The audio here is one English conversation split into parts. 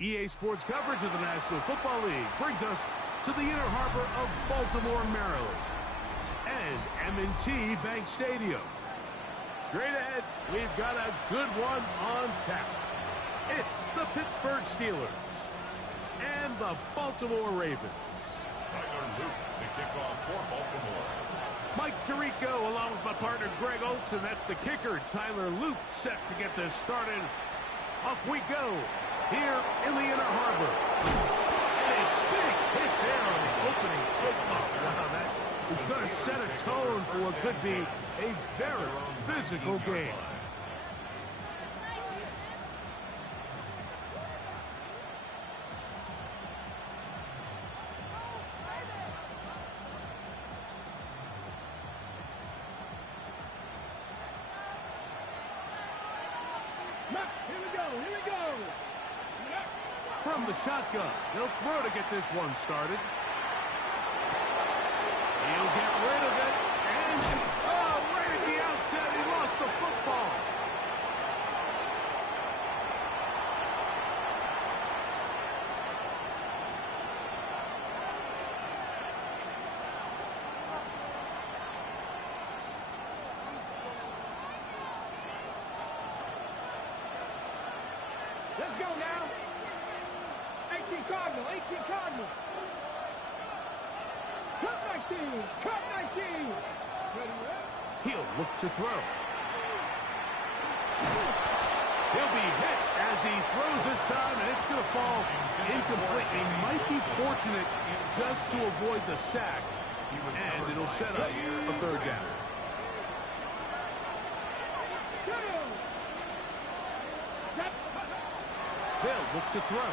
EA Sports coverage of the National Football League brings us to the inner harbor of Baltimore, Maryland, and M&T Bank Stadium. Straight ahead, we've got a good one on tap. It's the Pittsburgh Steelers and the Baltimore Ravens. Tyler Luke to kick off for Baltimore. Mike Tirico along with my partner Greg Oates, and that's the kicker, Tyler Luke, set to get this started. Off we go here in the inner harbor. And a big hit there on the opening kickoff. Wow, that is going to set a tone for what could be a very physical game. From the shotgun, he'll throw to get this one started. He'll get rid of it, and right at the outset, he lost the football. Let's go now. 18 Cardinal, 18 Cardinal. Cut 19, cut 19. He'll look to throw. He'll be hit as he throws this time, and it's going to fall incomplete. He might be fortunate just to avoid the sack, and it'll set up a third down. They'll look to throw.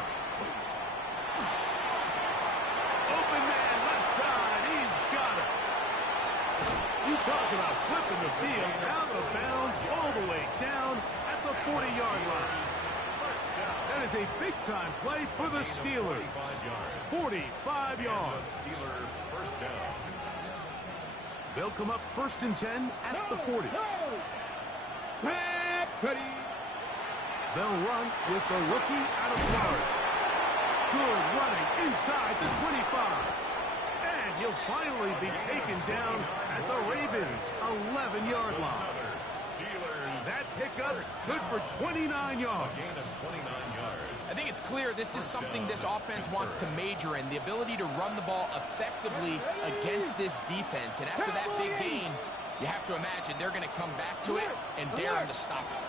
Open man, left side, he's got it. You talk about flipping the field, out of bounds, all the way down at the 40-yard line. That is a big-time play for the Steelers. 45 yards. Steeler first down. They'll come up 1st and 10 at the 40. Ready. They'll run with the rookie out of Florida. Good running inside the 25. And he'll finally be taken down at the Ravens' 11-yard line. That pickup good for 29 yards. Gain of 29 yards. I think it's clear this is something this offense wants to major in, the ability to run the ball effectively against this defense. And after that big gain, you have to imagine they're going to come back to it and dare him to stop it.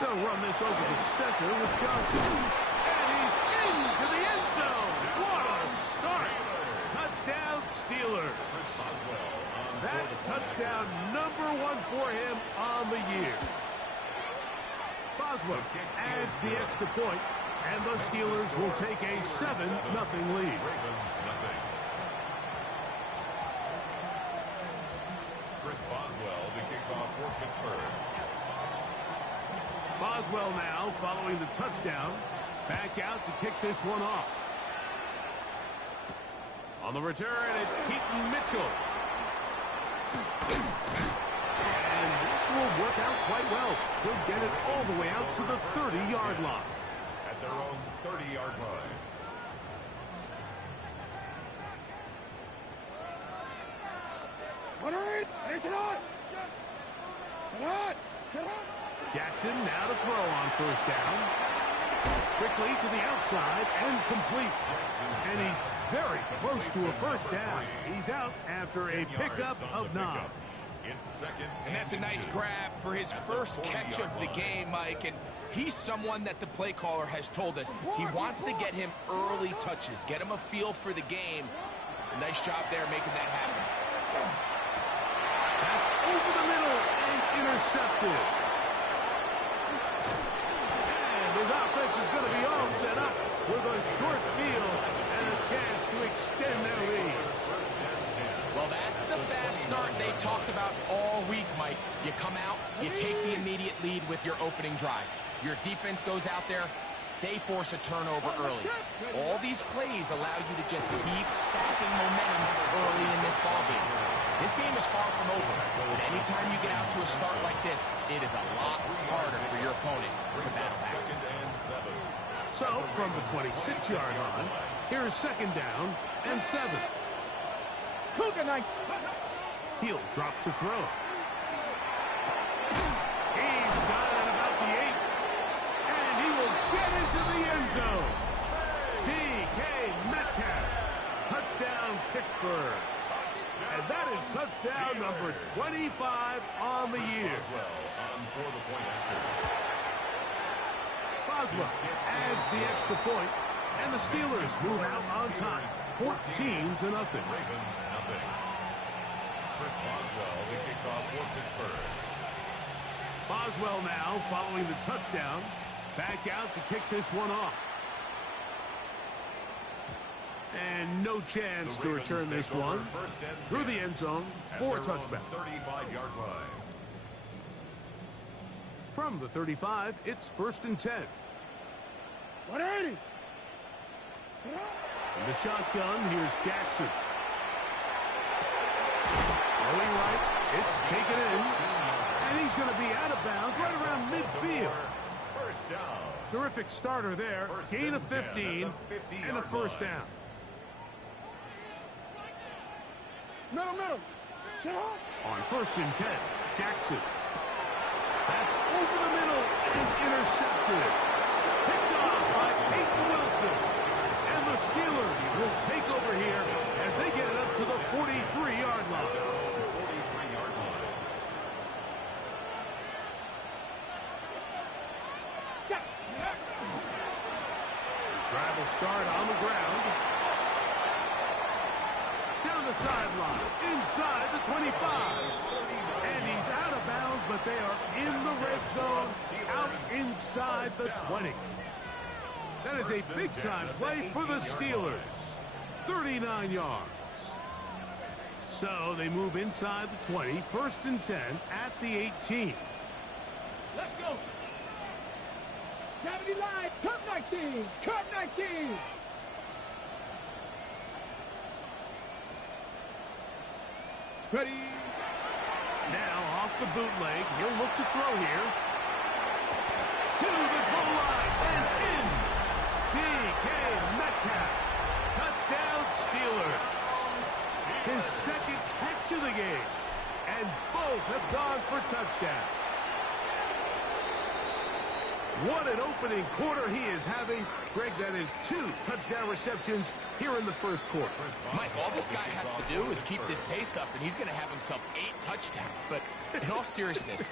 They'll run this over the center with Johnson. And he's into the end zone. What a start. Touchdown, Steelers. That's touchdown number 1 for him on the year. Boswell adds the extra point, and the Steelers will take a 7-0 lead. Ravens nothing. Chris Boswell to kick off for Pittsburgh. Boswell now following the touchdown. Back out to kick this one off. On the return, it's Keaton Mitchell. And this will work out quite well. He'll get it all the way out to the 30-yard line. At their own 30-yard line. Jackson now to throw on 1st down. Quickly to the outside and complete. And he's very close to a 1st down. He's out after a pickup of 9. And that's a nice grab for his first catch of the game, Mike. And he's someone that the play caller has told us he wants to get him early touches, get him a feel for the game. A nice job there making that happen. That's over the middle and intercepted. And his offense is going to be all set up with a short field and a chance to extend their lead. Well, that's the fast start they talked about all week, Mike. You come out, you take the immediate lead with your opening drive. Your defense goes out there, they force a turnover early. All these plays allow you to just keep stacking momentum early in this ballgame. This game is far from over, but anytime you get out to a start like this, it is a lot harder for your opponent to battle back. 2nd and 7. So, from the 26-yard line, here's second down and 7. Cougar nice. He'll drop to throw. He's got it at about the 8. And he will get into the end zone. D.K. Metcalf. Touchdown, Pittsburgh. And that is touchdown number 25 on the year. Boswell adds the extra point, and the Steelers move out on top, 14-0. Ravens, nothing. Chris Boswell, the kickoff for Pittsburgh. Boswell now following the touchdown, back out to kick this one off. And no chance to return this one through the end zone for a touchback. 35-yard line. From the 35, it's 1st and 10. 180. In the shotgun, here's Jackson. Going right, it's taken in. And he's going to be out of bounds right around midfield. First down. Terrific starter there. Gain of 15 and a first down. Middle. Sit up. On 1st and 10, Jackson. That's over the middle and intercepted. Picked off by Peyton Wilson. And the Steelers will take over here as they get it up to the 43-yard line. 43-yard line. Drive will start on the ground. Down the sideline, inside the 25. And he's out of bounds, but they are in the red zone, out inside the 20. That is a big-time play for the Steelers. 39 yards. So they move inside the 20, 1st and 10 at the 18. Let's go. Gravity line. Cut 19. Cut 19. Ready. Now off the bootleg, he'll look to throw here. To the goal line and in. D.K. Metcalf. Touchdown Steelers. His second catch of the game. And both have gone for touchdowns. What an opening quarter he is having. Greg, that is 2 touchdown receptions here in the first quarter. Mike, all this guy has to do is keep this pace up, and he's going to have himself 8 touchdowns. But in all seriousness,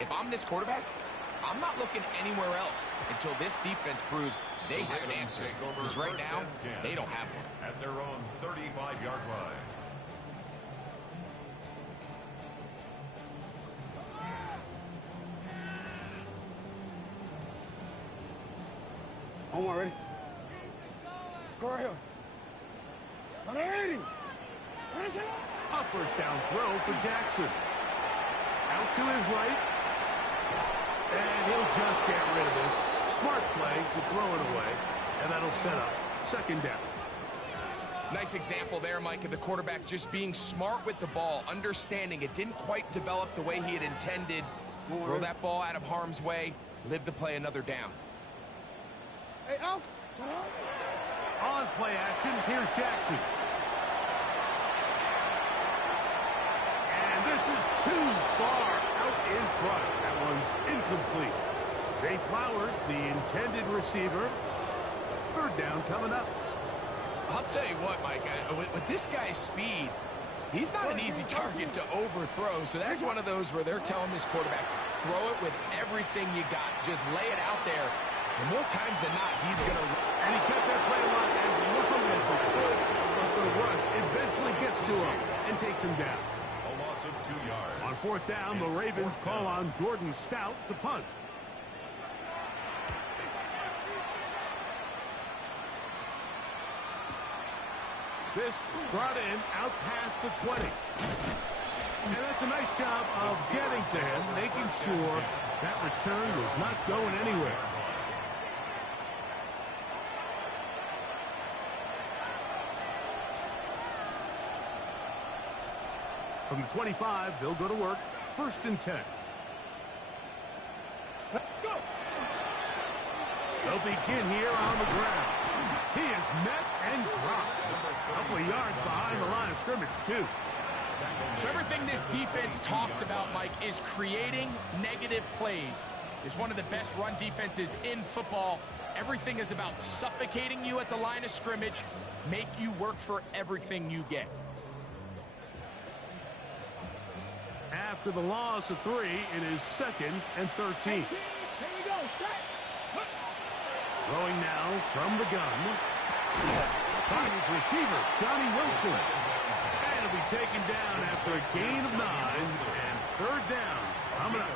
if I'm this quarterback, I'm not looking anywhere else until this defense proves they have an answer. Because right now, they don't have one. At their own 35-yard line. On one, ready? Go right here. 180. A first down throw for Jackson. Out to his right. And he'll just get rid of this. Smart play to throw it away. And that'll set up second down. Nice example there, Mike, of the quarterback just being smart with the ball, understanding it didn't quite develop the way he had intended. Throw that ball out of harm's way, live to play another down. Hey, Alf. On play action, here's Jackson. And this is too far out in front. That one's incomplete. Zay Flowers, the intended receiver. Third down coming up. I'll tell you what, Mike, with this guy's speed, he's not an easy target to overthrow. So that's one of those where they're telling this quarterback, throw it with everything you got. Just lay it out there. And more times than not, he's going to... And he kept that play alive as long as the force of the rush eventually gets to him and takes him down. A loss of 2 yards. On 4th down, the Ravens call on Jordan Stout to punt. This brought in out past the 20. And that's a nice job of getting to him, making sure that return was not going anywhere. From the 25, they'll go to work. 1st and 10. Let's go. They'll begin here on the ground. He is met and dropped. A couple of yards behind the line of scrimmage, too. So everything this defense talks about, Mike, is creating negative plays. It's one of the best run defenses in football. Everything is about suffocating you at the line of scrimmage, make you work for everything you get. After the loss of 3, it is 2nd and 13. Here we go. Set. Throwing now from the gun. Finds receiver, Johnny Wilson. And it'll be taken down after a gain of 9 and 3rd down. Coming up.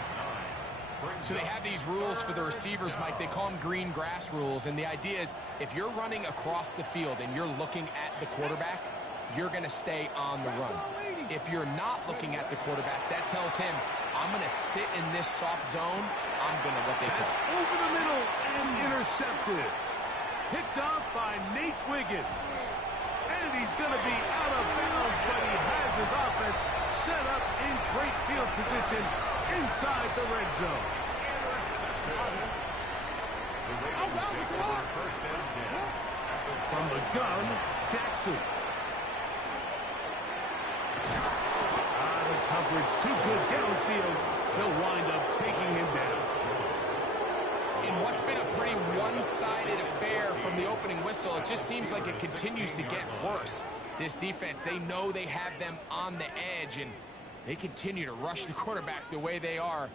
So they have these rules for the receivers, Mike. They call them green grass rules. And the idea is if you're running across the field and you're looking at the quarterback, you're going to stay on the run. If you're not looking at the quarterback, that tells him, I'm going to sit in this soft zone. I'm going to what they call. Over the middle and intercepted. Picked off by Nate Wiggins. And he's going to be out of bounds, but he has his offense set up in great field position inside the red zone. From the gun, Jackson. The coverage too good downfield. They'll wind up taking him down. In what's been a pretty one-sided affair from the opening whistle, it just seems like it continues to get worse. This defense, they know they have them on the edge, and they continue to rush the quarterback the way they are.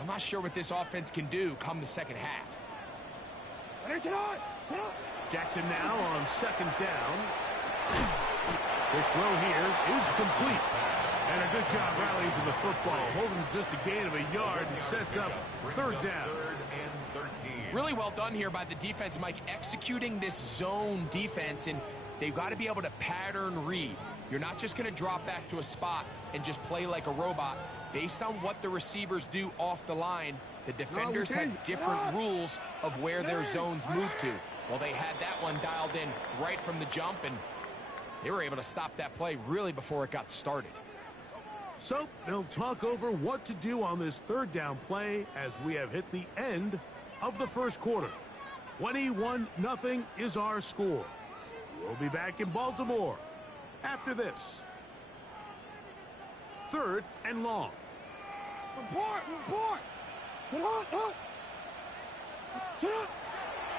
I'm not sure what this offense can do come the second half. Jackson now on 2nd down. The throw here is complete. And a good job rallying to the football, holding just a gain of a yard and sets up 3rd down. Really well done here by the defense, Mike, executing this zone defense, and they've got to be able to pattern read. You're not just going to drop back to a spot and just play like a robot. Based on what the receivers do off the line, the defenders have different rules of where their zones move to. Well, they had that one dialed in right from the jump, and they were able to stop that play really before it got started. So they'll talk over what to do on this 3rd down play as we have hit the end of the first quarter. 21-0 is our score. We'll be back in Baltimore after this. 3rd and long. Report.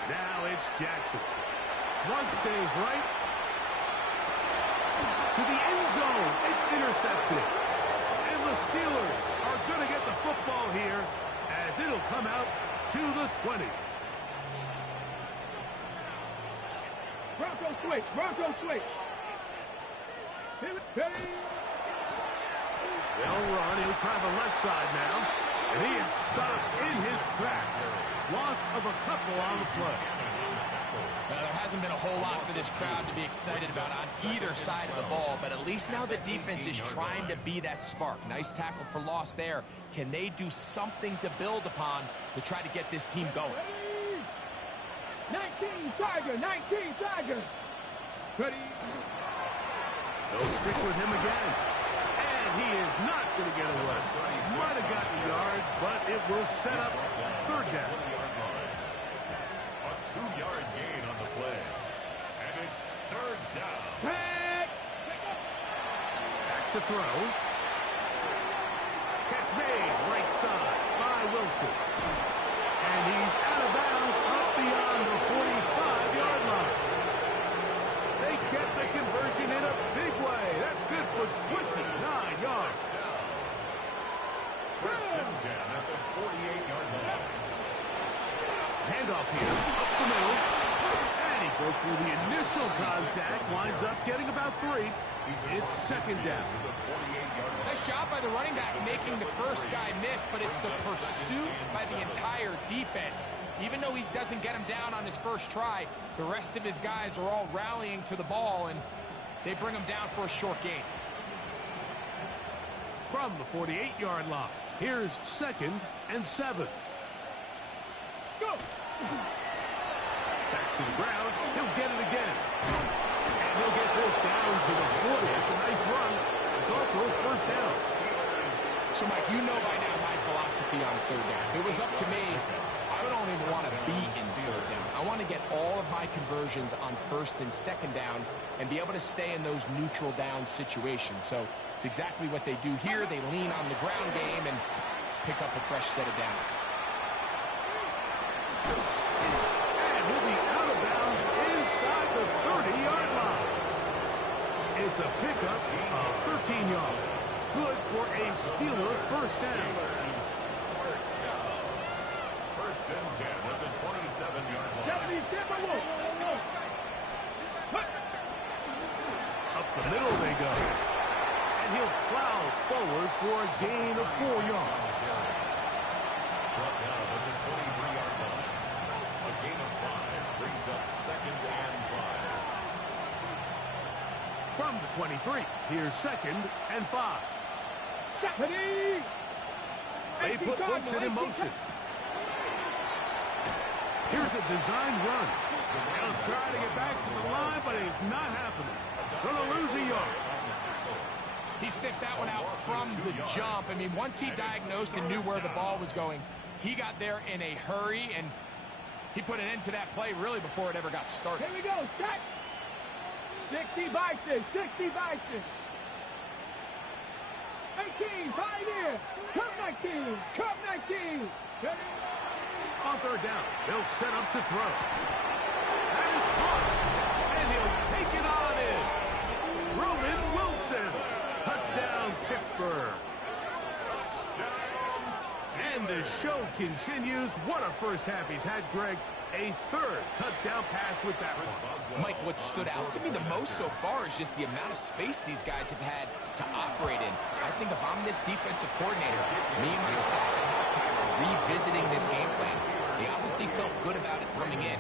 Now it's Jackson. Thrust to his right. To the end zone. It's intercepted. And the Steelers are going to get the football here as it'll come out to the 20. Bronco switch. They'll run. He'll try the left side now. And he is stopped in his tracks. Loss of a couple on the play. Now, there hasn't been a whole lot for this crowd to be excited about on either side of the ball, but at least now the defense is trying to be that spark. Nice tackle for loss there. Can they do something to build upon to try to get this team going? 19 Tiger. Ready. They'll stick with him again. And he is not going to get away. He might have gotten a yard, but it will set up 3rd down. A 2-yard gain on the play. And it's 3rd down. Back to throw. Catch made, right side by Wilson. And he's out of bounds up beyond the 45-yard line. They get the conversion in a big way. That's good for 29 yards. First down at the 48-yard line. Handoff here, up the middle. And he broke through the initial contact, winds up getting about 3. It's 2nd down. Nice job by the running back making the first guy miss, but it's the pursuit by the entire defense. Even though he doesn't get him down on his first try, the rest of his guys are all rallying to the ball, and they bring him down for a short gain. From the 48-yard line, here's 2nd and 7. Go. Back to the ground. He'll get it again. And he'll get this down to the 40. It's a nice run. It's also a 1st down. So, Mike, you know by now my philosophy on 3rd down. If it was up to me, I don't even want to be in third down. I want to get all of my conversions on first and second down and be able to stay in those neutral down situations. So it's exactly what they do here. They lean on the ground game and pick up a fresh set of downs. And he'll be out of bounds inside the 30-yard line. It's a pickup of 13 yards. Good for a Steeler first down. First and 10 at the 27-yard line. Up the middle they go. And he'll plow forward for a gain of 4 yards. Brought down at the 23-yard line. A gain of 5 brings up second and 5. From the 23, here's second and 5. They put Woodson in motion. Here's a design run. They'll try to get back to the line, but it's not happening. Going to lose a yard. He sniffed that one out from the jump. I mean, once he diagnosed and knew where the ball was going, he got there in a hurry, and he put an end to that play really before it ever got started. Here we go, set. 60 Bison, 60 Bison. 18, Pioneer. Come 19, come 19. On third down, they'll set up to throw. That is caught, and he'll take it on in. Roman Wilson. Touchdown, Pittsburgh. And the show continues. What a first half he's had, Greg. A third touchdown pass with that one. Mike, what stood out to me the most so far is just the amount of space these guys have had to operate in. I think if I'm this defensive coordinator, me and my staff at halftime are revisiting this game plan. They obviously felt good about it coming in,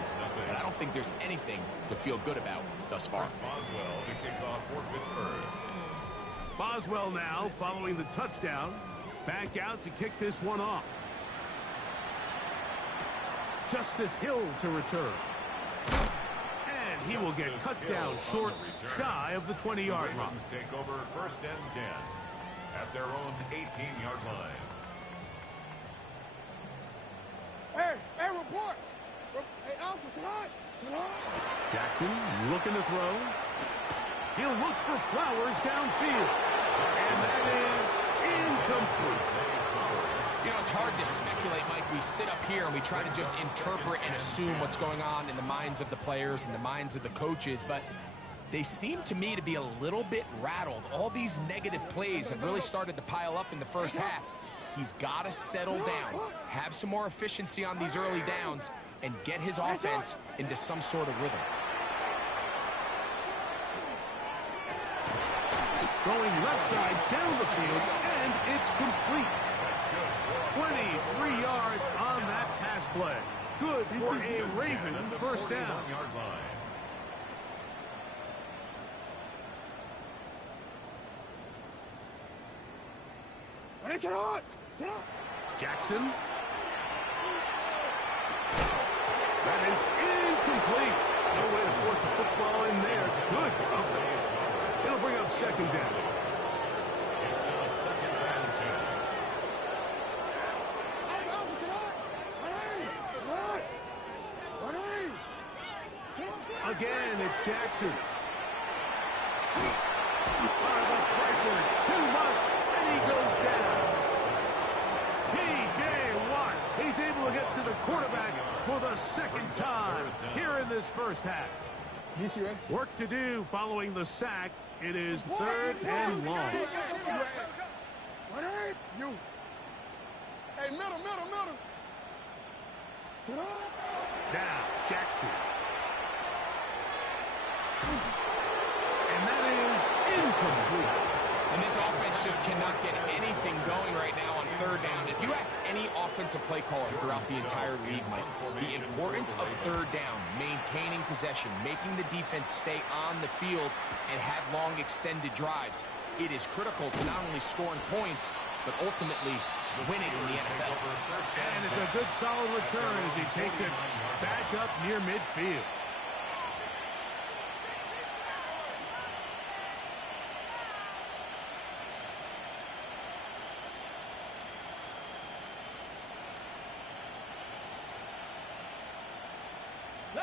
but I don't think there's anything to feel good about thus far. Boswell to kick off for Pittsburgh. Boswell now following the touchdown. Back out to kick this one off. Justice Hill to return. And he will get cut down short, shy of the 20-yard line. Take over first and 10 at their own 18-yard line. Hey, report. Hey, Alpha, tonight. Jackson looking to throw. He'll look for Flowers downfield. And that is incomplete. You know, it's hard to speculate, Mike. We sit up here and we try to just interpret and assume what's going on in the minds of the players and the minds of the coaches, but they seem to me to be a little bit rattled. All these negative plays have really started to pile up in the first half. He's got to settle down, have some more efficiency on these early downs, and get his offense into some sort of rhythm. Going left side down the field, and it's complete. 23 yards on that pass play. Good for a Raven first down. Jackson. That is incomplete. No way to force the football in there. Good coverage. It'll bring up second down. It's now second and 10. Again, it's Jackson. The pressure, too much, and he goes down. T.J. Watt, he's able to get to the quarterback for the second time here in this first half. Work to do following the sack. It is third and long. Hey, middle. Now, Jackson. And that is incomplete. And this offense just cannot get anything going right now on third down. If you ask any offensive play caller throughout the entire league, Mike, the importance of third down, maintaining possession, making the defense stay on the field and have long extended drives, it is critical to not only scoring points, but ultimately winning in the NFL. And it's a good solid return as he takes it back up near midfield.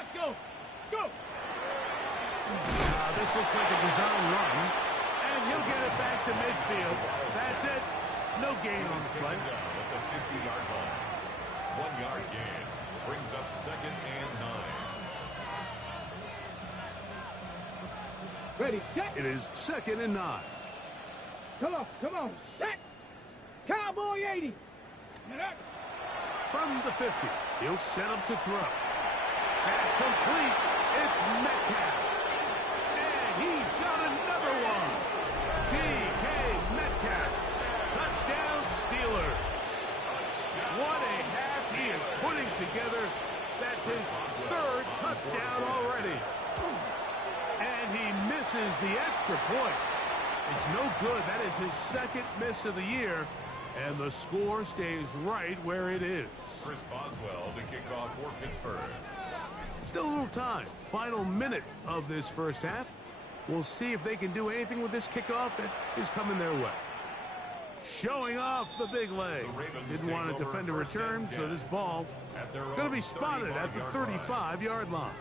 Let's go. Scoop. This looks like a design run, and he'll get it back to midfield. That's it. No gain on the play. Down at the 50-yard line. 1 yard gain brings up 2nd and 9. Ready, set. It is 2nd and 9. Come on, set. Cowboy 80. Get up. From the 50, he'll set up to throw. That's complete. It's Metcalf. And he's got another one. DK Metcalf. Touchdown Steelers. What a half he is putting together. That's his 3rd touchdown already. And he misses the extra point. It's no good. That is his 2nd miss of the year. And the score stays right where it is. Chris Boswell to kick off for Pittsburgh. Still a little time. Final minute of this first half. We'll see if they can do anything with this kickoff that is coming their way. Showing off the big leg. Didn't want to defend a return, so this ball going to be spotted at the 35-yard line.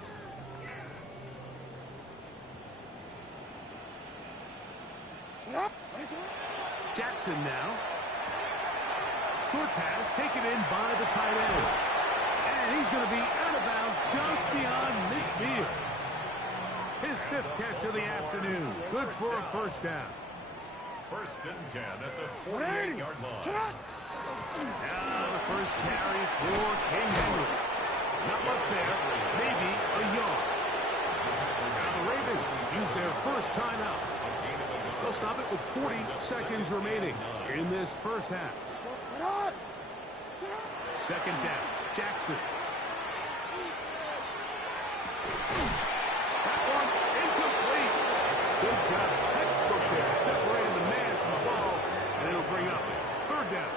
Jackson now. Short pass taken in by the tight end. And he's going to be out of bounds just beyond midfield. His 5th catch of the afternoon. Good for a first down. 1st and 10 at the 48-yard line. Now the first carry for King Henry. Not much there. Maybe a yard. Now the Ravens use their first timeout. They'll stop it with 40 seconds remaining in this first half. 2nd down. Jackson. That one incomplete. Good job. Textbook there. Separating the man from the ball. And it'll bring up 3rd down.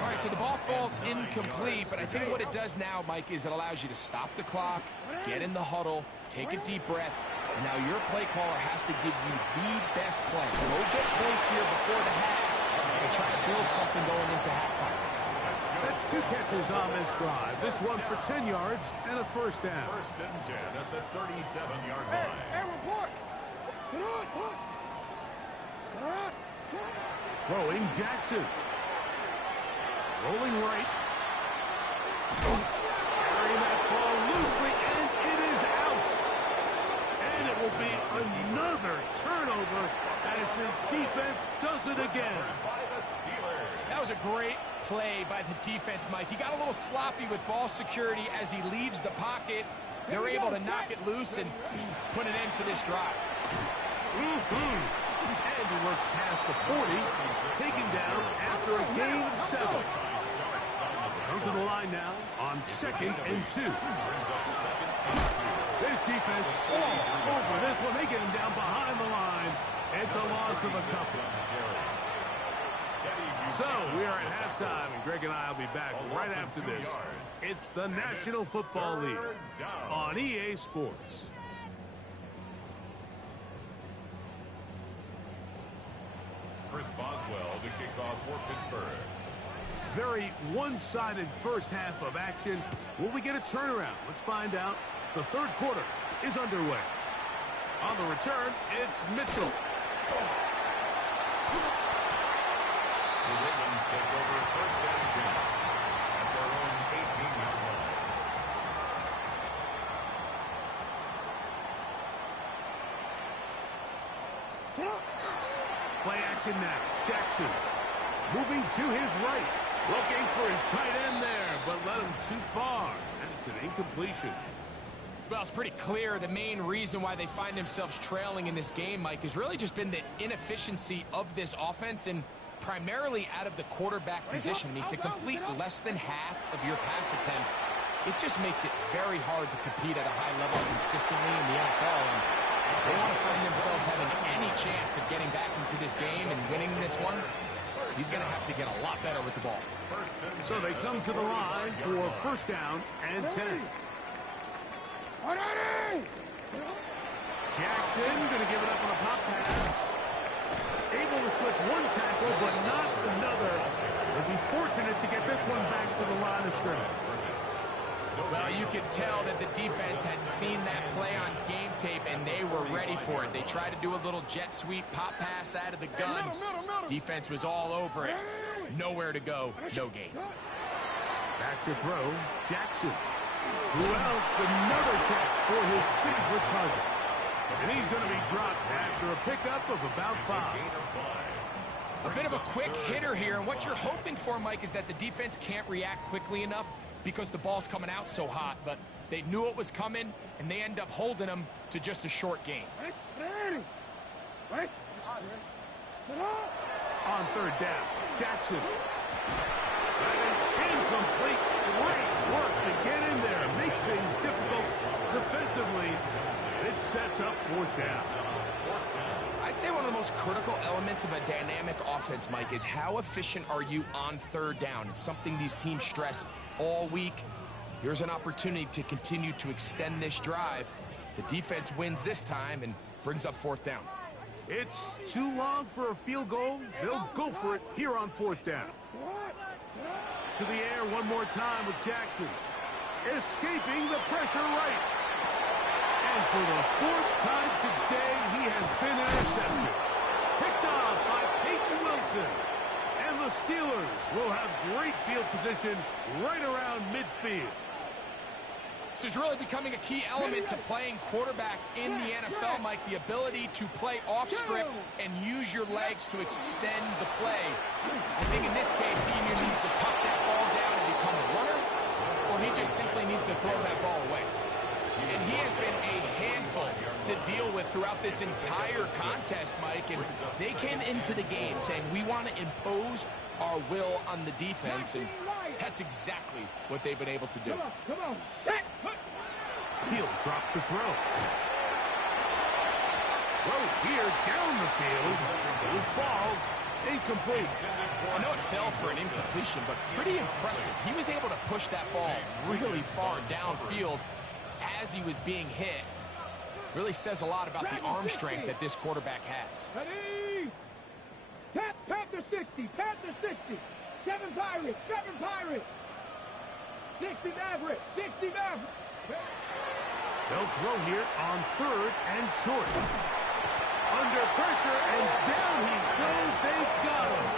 All right, so the ball falls incomplete, but I think what it does now, Mike, is it allows you to stop the clock, get in the huddle, take a deep breath, and now your play caller has to give you the best play. Go get points here before the half and try to build something going into halftime. That's 2 catches on this drive. This one for 10 yards and a first down. 1st and 10 at the 37-yard line. Hey, report. Throwing Jackson. Rolling right. Carrying that ball loosely, and it is out. And it will be another turnover as this defense does it again. By the Steelers. That was a great play by the defense, Mike. He got a little sloppy with ball security as he leaves the pocket. They're able to knock it loose and put an end to this drive. And he works past the 40, taken down after a gain of 7. Come to the line now on 2nd and 2. This defense all over this one. They get him down behind the line. It's a loss of a couple. So we are at halftime, and Greg and I will be back right after this. It's the National Football League on EA Sports. Chris Boswell to kick off for Pittsburgh. Very one-sided first half of action. Will we get a turnaround? Let's find out. The 3rd quarter is underway. On the return, it's Mitchell. The Ravens take over 1st and 10 at their own 18-yard line. Play action now. Jackson moving to his right. Looking for his tight end there, but led him too far. And it's an incompletion. Well, it's pretty clear the main reason why they find themselves trailing in this game, Mike, has really just been the inefficiency of this offense and primarily out of the quarterback position. I mean, to complete less than half of your pass attempts, it just makes it very hard to compete at a high level consistently in the NFL. And they want to find themselves having any chance of getting back into this game and winning this one. He's going to have to get a lot better with the ball. So they come to the line for 1st down and 10. Jackson going to give it up on a pop pass. Able to slip one tackle, but not another. They'll be fortunate to get this one back to the line of scrimmage. Well, you could tell that the defense had seen that play on game tape, and they were ready for it. They tried to do a little jet sweep, pop pass out of the gun. Defense was all over it. Nowhere to go, no gain. Back to throw, Jackson. Who else? Another catch for his favorite target. And he's going to be dropped after a pickup of about 5. A bit of a quick hitter here, and what you're hoping for, Mike, is that the defense can't react quickly enough because the ball's coming out so hot, but they knew it was coming, and they end up holding them to just a short gain. On third down, Jackson. That is incomplete. Great work to get in there and make things difficult defensively. It sets up fourth down. I'd say one of the most critical elements of a dynamic offense, Mike, is how efficient are you on third down. It's something these teams stress all week. Here's an opportunity to continue to extend this drive. The defense wins this time and brings up fourth down. It's too long for a field goal. They'll go for it here on fourth down. To the air one more time with Jackson. Escaping the pressure right. And for the 4th time today, he has been intercepted. Picked off by Peyton Wilson. And the Steelers will have great field position right around midfield. This is really becoming a key element to playing quarterback in the NFL, Mike. The ability to play off script and use your legs to extend the play. I think in this case, he either needs to tuck that ball down and become a runner, or he just simply needs to throw that ball away. And he has been a handful to deal with throughout this entire contest, Mike. And they came into the game saying, we want to impose our will on the defense. And that's exactly what they've been able to do. Come on, set. He'll drop the throw. Throw here down the field. It falls. Incomplete. I know it fell for an incompletion, but pretty impressive. He was able to push that ball really far downfield as he was being hit. Really says a lot about the arm strength that this quarterback has. Ready? Pat the 60, pat the 60. 7 Pirates, 7 Pirates. 60 Mavericks, 60 Mavericks. They'll throw here on third and short. Under pressure, and down he goes. They've got him.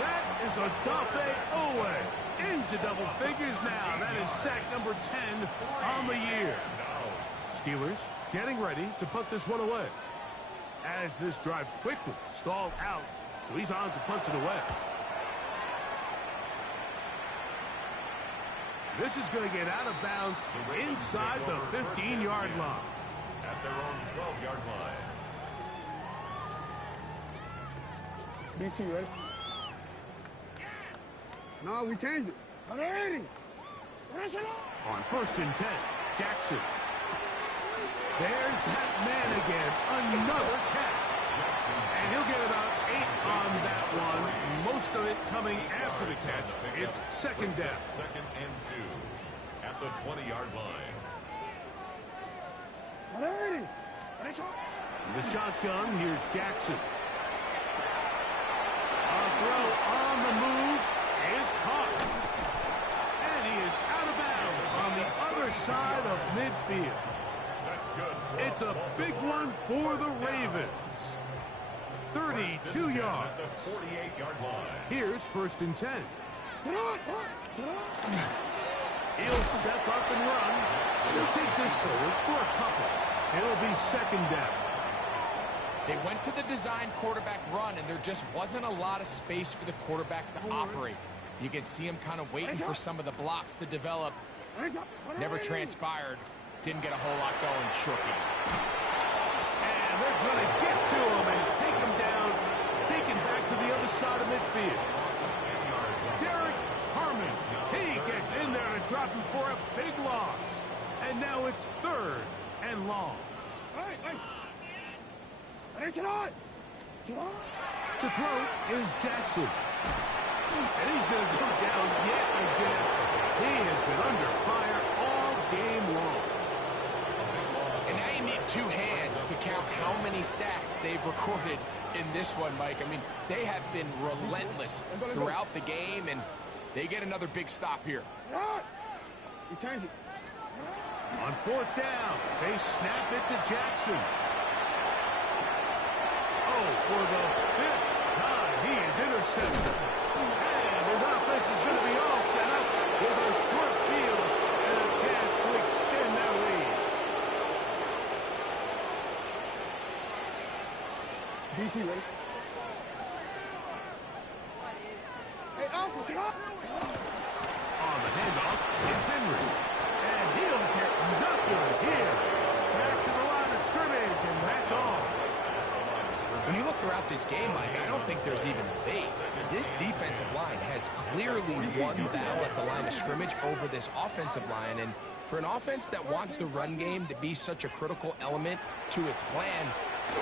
That is a Odafe Owe. Into double figures now. That is sack number 10 on the year. Steelers getting ready to put this one away. As this drive quickly stalled out, so he's on to punch it away. This is going to get out of bounds inside the 15-yard line. At their own 12-yard line. BC, ready? No, we changed it. Ready? On first and 10, Jackson. There's that man again. Another catch. And he'll get about 8 on that one. Most of it coming after the catch. It's second down. Second and 2 at the 20-yard line. Ready? The shotgun, here's Jackson. A throw on the move is caught. And he is out of bounds on the other side of midfield. It's a big one for the Ravens. 32 yards. At the 48-yard line. Here's first and 10. He'll step up and run. He'll take this forward for a couple. It'll be second down. They went to the design quarterback run, and there just wasn't a lot of space for the quarterback to operate. You can see him kind of waiting for some of the blocks to develop. Never transpired. Didn't get a whole lot going short game. And they're going to get to him and take him down, taken back to the other side of midfield. Derek Harmon, he gets in there to drop him for a big loss. And now it's third and long. To throw is Jackson. And he's going to go down yet again. He has been under fire all game long. And now you need 2 hands to count how many sacks they've recorded in this one, Mike. I mean, they have been relentless throughout the game, and they get another big stop here. Return it. On fourth down, they snap it to Jackson. Oh, for the fifth time, he is intercepted. And his offense is going to be all set up with a short field and a chance to extend their lead. DC, ready? Hey, Alpha, stop! On the handoff, it's Henry. And he'll get nothing here. Back to the line of scrimmage, and that's all. When you look throughout this game, Mike, I don't think there's even a debate. This defensive line has clearly won the battle at the line of scrimmage over this offensive line. And for an offense that wants the run game to be such a critical element to its plan,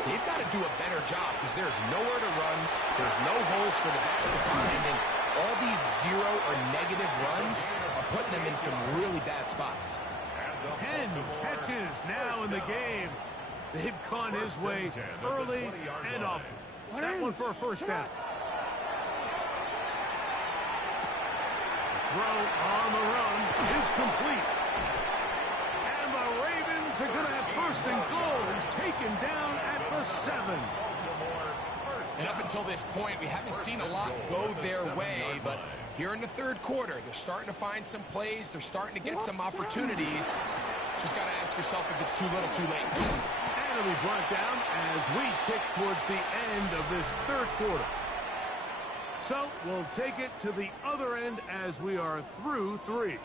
they've got to do a better job because there's nowhere to run. There's no holes for the back to find. And all these zero or negative runs are putting them in some really bad spots. 10 catches now in the game. They've gone his way early and often. That one for a first down. The throw on the run is complete. And the Ravens are going to have first and goal. He's taken down at the 7. And up until this point, we haven't seen a lot go their way, but here in the third quarter, they're starting to find some plays. They're starting to get some opportunities. Just got to ask yourself if it's too little, too late. And it'll be brought down as we tick towards the end of this third quarter. So we'll take it to the other end as we are through 3.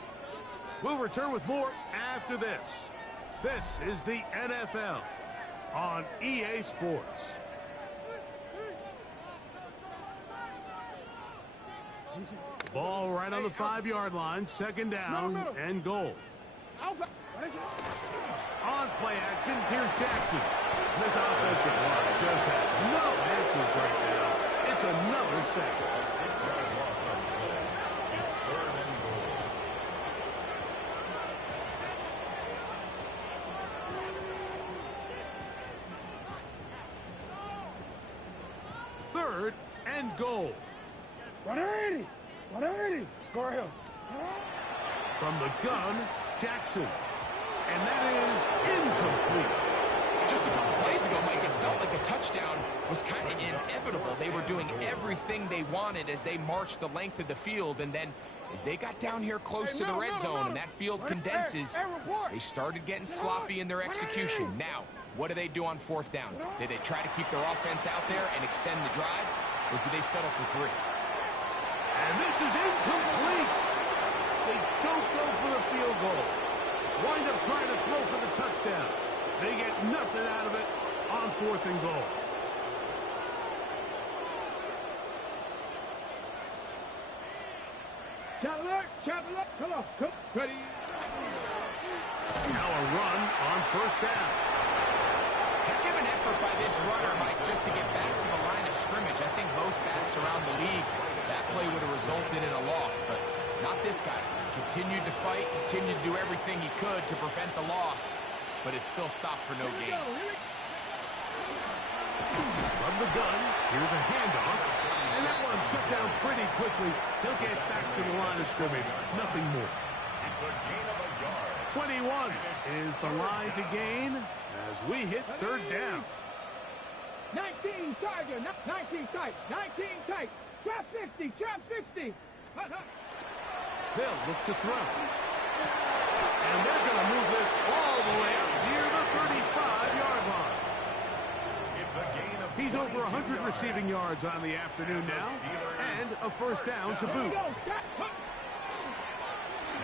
We'll return with more after this. This is the NFL on EA Sports. Ball right on the 5-yard line, second down and goal. On play action, here's Jackson. This offensive line just has no answers right now. It's another sack. A 6-yard loss on the play. It's third and goal. Third and goal. 180! 180! Go ahead. From the gun, Jackson. And that is incomplete. Just a couple plays ago, Mike, it felt like a touchdown was kind of inevitable. They were doing everything they wanted as they marched the length of the field, and then as they got down here close to the red zone and that field condenses, they started getting sloppy in their execution. Now, what do they do on fourth down? Did they try to keep their offense out there and extend the drive, or do they settle for 3? And this is incomplete. They don't go for the field goal. Wind up trying to throw for the touchdown. They get nothing out of it on fourth and goal. Chapel, come on, ready. Now a run on first down. Heck of an effort by this runner, Mike, just to get back to the line of scrimmage. I think most backs around the league, that play would have resulted in a loss, but not this guy. Continued to fight, continued to do everything he could to prevent the loss, but it still stopped for no gain. From the gun, here's a handoff, and that one shut down pretty quickly. He'll get back to the line of scrimmage, nothing more. It's a gain of a yard. 21 is the line to gain as we hit third down. 19 Tiger, 19 tight, 19 tight. Trap 60, trap 60. They'll look to throw. And they're going to move this all the way up near the 35-yard line. It's a gain of He's over 100 yards. receiving yards on the afternoon now, and a first down to boot.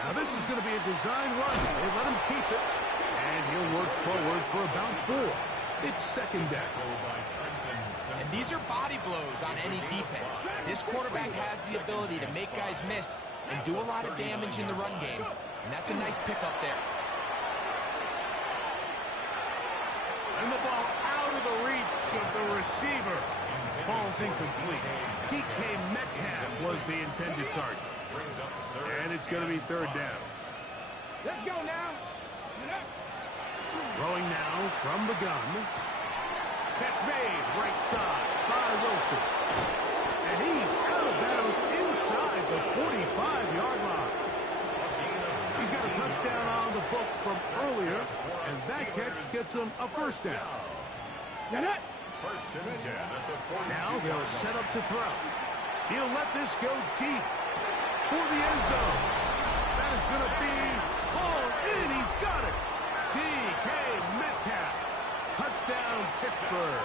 Now this is going to be a design run. They let him keep it, and he'll work forward for about 4. It's second down. And these are body blows on any defense. This quarterback has the ability to make guys miss and do a lot of damage in the run game, and that's a nice pickup there. And the ball out of the reach of the receiver. Falls incomplete. DK Metcalf was the intended target. And it's going to be third down. Let's go now. Throwing now from the gun. Catch made right side by Wilson. And he's out of bounds inside the 45-yard line. He's got a touchdown on the books from earlier, and that catch gets him a first down. First and 10 at the 42. Now they'll set up to throw. He'll let this go deep for the end zone. That is going to be hauled in. He's got it. D.K. Metcalf. Touchdown, Pittsburgh.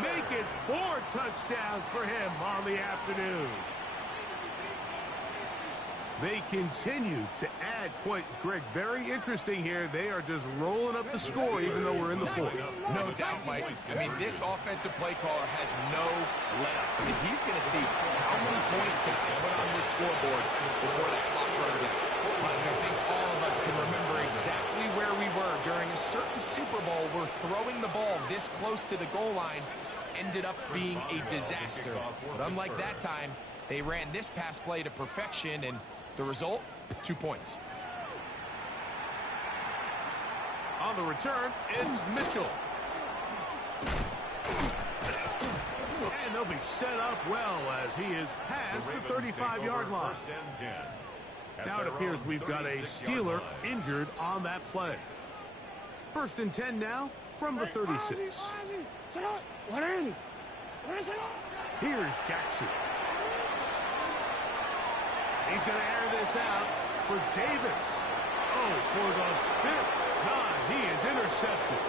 Make it 4 touchdowns for him on the afternoon. They continue to add points. Greg, very interesting here. They are just rolling up the score even though we're in the fourth. No doubt, Mike. I mean, this offensive play caller has no let-up. I mean, he's going to see how many points can I put on this scoreboard before that clock runs out. But I think all of us can remember exactly where we were during a certain Super Bowl where throwing the ball this close to the goal line ended up being a disaster. But unlike that time, they ran this pass play to perfection, and the result, 2 points. On the return, it's Mitchell. And they'll be set up well as he is past the 35-yard line. First and 10. Now it appears we've got a Steeler injured on that play. First and 10 now from the 36. Here's Jackson. He's going to air this out for Davis. Oh, for the 5th time, he is intercepted.